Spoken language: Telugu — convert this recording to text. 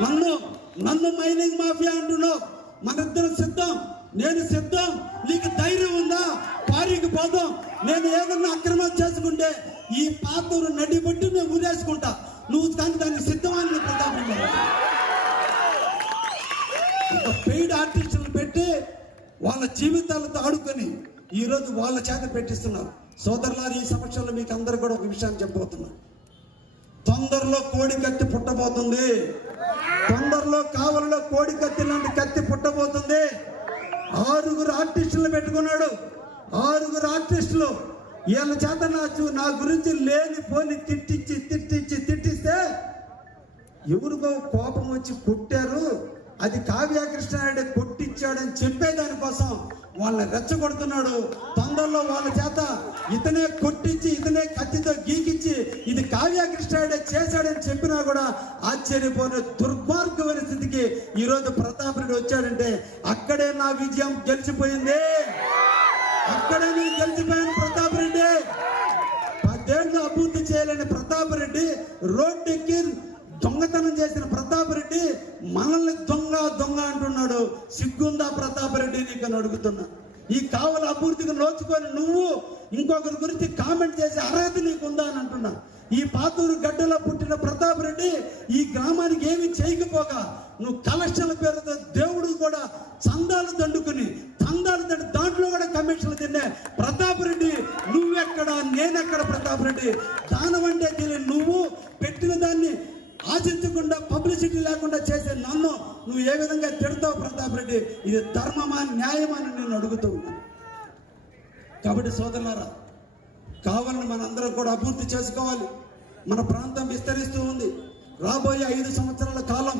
నన్ను నన్ను మైనింగ్ మాఫియా అంటున్నావు. మనిద్దరం సిద్ధం. నేను సిద్ధం. నీకు ధైర్యం ఉందా? పారికి పోదాం. నేను ఏదన్నా అక్రమం చేసుకుంటే ఈ పాత్ర నడిబట్టి నేను ఊరేసుకుంటా. నువ్వు కానీ దాన్ని సిద్ధమని ప్రతాపం ఒక పెయిడ్ ఆర్టిస్టులు పెట్టి వాళ్ళ జీవితాలతో ఆడుకొని ఈరోజు వాళ్ళ చేత పెట్టిస్తున్నారు. సోదరులారు ఈ సమక్షంలో మీకు అందరు కూడా ఒక విషయాన్ని చెప్పబోతున్నా. తొందరలో కోడి కత్తి పుట్టబోతుంది. తొందరలో కావలిలో కోడి కత్తి లాంటి కత్తి పుట్టబోతుంది. ఆరుగురు ఆర్టిస్టులు పెట్టుకున్నాడు. ఆరుగురు ఆర్టిస్టులు వీళ్ళ చేత నా చూ- నా గురించి లేని పోని తిట్టించి తిట్టించి తిట్టిస్తే ఎవరికో కోపం వచ్చి కొట్టారు. అది కావ్య కృష్ణారెడ్డి కొట్టించాడని చెప్పేదానికోసం వాళ్ళని రెచ్చగొడుతున్నాడు. తొందరలో వాళ్ళ చేత ఇతనే కొట్టించి ఇతనే కత్తితో గీకించి ఇది కావ్య కృష్ణారెడ్డి చెప్పినా కూడా ఆశ్చర్యపోయిన దుర్మార్గమైన స్థితికి ఈరోజు ప్రతాప్ రెడ్డి వచ్చాడంటే అక్కడే నా విజయం గెలిచిపోయింది. అక్కడే నేను గెలిచిపోయాను ప్రతాప్ రెడ్డి పదేళ్ళు అభివృద్ధి చేయలేని ప్రతాప్ రెడ్డి రోడ్డెక్కి దొంగతనం చేసిన ప్రతాప్ రెడ్డి మనల్ని దొంగ దొంగ అంటున్నాడు. సిగ్గుందా ప్రతాప్ రెడ్డి నీకు అని అడుగుతున్నా. ఈ కావల అభివృద్ధికి నోచుకొని నువ్వు ఇంకొకరి గురించి కామెంట్ చేసే అర్హత నీకుందా అని అంటున్నా. ఈ పాతూరు గడ్డలో పుట్టిన ప్రతాప్ రెడ్డి ఈ గ్రామానికి ఏమి చేయకపోగా నువ్వు కలెక్షన్ల పేరుతో దేవుడు కూడా చందాలు దండుకుని చందాలు దండు దాంట్లో కూడా కమిషన్లు తిన్నే ప్రతాప్ రెడ్డి నువ్వెక్కడ నేనెక్కడ ప్రతాప్ రెడ్డి? దానం అంటే తెలియని నువ్వు పెట్టిన దాన్ని ఆశించకుండా పబ్లిసిటీ లేకుండా చేసే నన్ను నువ్వు ఏ విధంగా తిడతావు ప్రతాప్ రెడ్డి? ఇది ధర్మమా న్యాయమా అని నేను అడుగుతూ ఉన్నాను. కాబట్టి సోదరులారా కావాలని మనందరం కూడా అభివృద్ధి చేసుకోవాలి. మన ప్రాంతం విస్తరిస్తూ ఉంది. రాబోయే ఐదు సంవత్సరాల కాలం